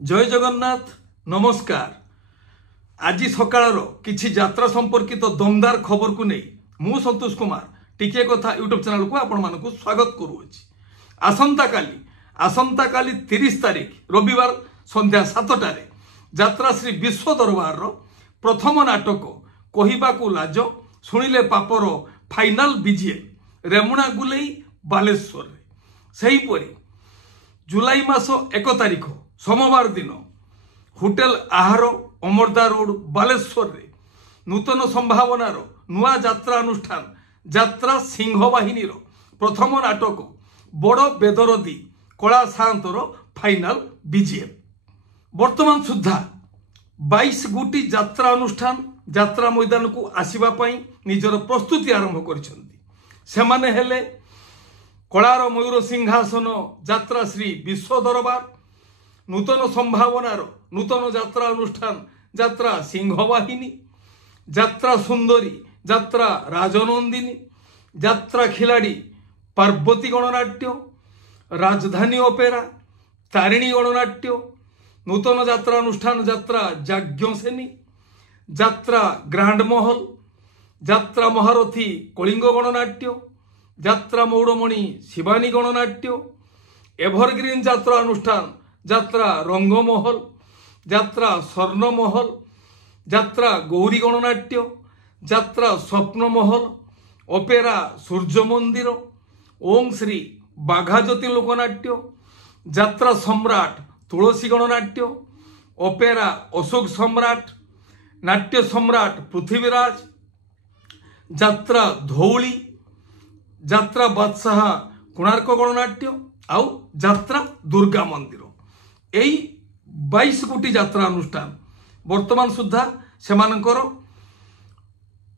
जय जगन्नाथ नमस्कार। आज सकाळ किछि यात्रा संपर्कित दमदार खबर को नहीं मु संतोष कुमार टिके कथा यूट्यूब चैनल को आपण मानकु स्वागत करूछि। आसंता काली 30 तारीख रविवार संध्या 7टारे यात्रा श्री विश्व दरबार प्रथम नाटक कहिबाकू लाज शुणिले पापर फाइनाल बीजीए रेमुणा गुलेई बालेश्वर सेहीपरि जुलाई मास 1 तारीख सोमवार दिन होटेल आहार अमरदा रोड बालेश्वर रे नूतन संभावनार नुआ यात्रा अनुष्ठान यात्रा सिंहवाहिनी प्रथम नाटक बड़ बेदरदी कला सातर फाइनाल बीजीएम वर्तमान सुधा 22 गोटी यात्रा अनुष्ठान यात्रा मैदान को आसवा निजर प्रस्तुति आरंभ कर कलार मयूर सिंहासन यात्रा श्री विश्व दरबार नूतन संभावनार नूतन यात्रा अनुष्ठान यात्रा सिंहवाहिनी यात्रा सुंदरी यात्रा राजनंदिनी यात्रा खिलाड़ी पार्वती गणनाट्य राजधानी ओपेरा तारिणी गणनाट्य नूतन यात्रा अनुष्ठान यात्रा याज्ञसेनी यात्रा ग्रांड महल यात्रा महारथी कलिंग गणनाट्य यात्रा मौड़मणि शिवानी गणनाट्य एभरग्रीन यात्रा अनुष्ठान यात्रा रंगमहल यात्रा स्वर्णमहल यात्रा गौरी गणनाट्य यात्रा स्वप्नमहल ओपेरा सूर्य मंदिर ओं श्री बाघाज्योति लोकनाट्य यात्रा सम्राट तुलसी गणनाट्य ओपेरा अशोक सम्राट नाट्य सम्राट पृथ्वीराज यात्रा धौली यात्रा बादशाह कोणार्क गणनाट्य आउ यात्रा दुर्गा मंदिर यही 22 गोटी यात्रा अनुष्ठान वर्तमान सुधा सेमानकर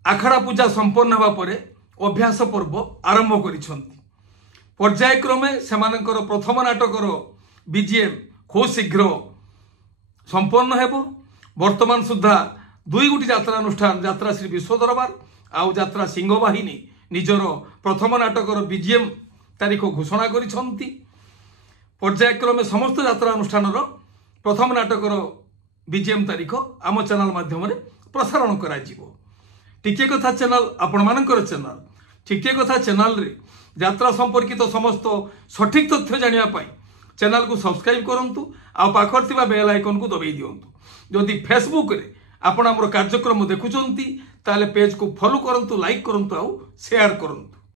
आखड़ा पूजा संपन्न होगा परे अभ्यास पर्व आरंभ करिसेंती। पर्यायक्रमे सेमानकर प्रथम नाटकर बीजीएम खूब शीघ्र संपन्न हेबो। वर्तमान सुधा 2 गोटी यात्रा अनुष्ठान यात्रा श्री विश्व दरबार आउ यात्रा सिंहवाहिनी निजर प्रथम नाटकर बीजीएम तारीख घोषणा करिसेंती। पर्यायक्रमे समस्त यात्रा अनुष्ठान प्रथम नाटकर बीजीएम तारीख आम चैनल माध्यम प्रसारण करा जिवो। टिके कथा चैनल आपण मानकर चैनल टिके कथा चैनल रे यात्रा संपर्कित समस्त सठिक तथ्य जानिया पाई चैनल को सब्सक्राइब करंतु आ पाखर थिबा बेल आइकन को दबाई दियंतु। जदि फेसबुक रे आपण हमर कार्यक्रम देखुचंती ताले पेज को फॉलो करंतु लाइक करंतु आ शेयर करंतु।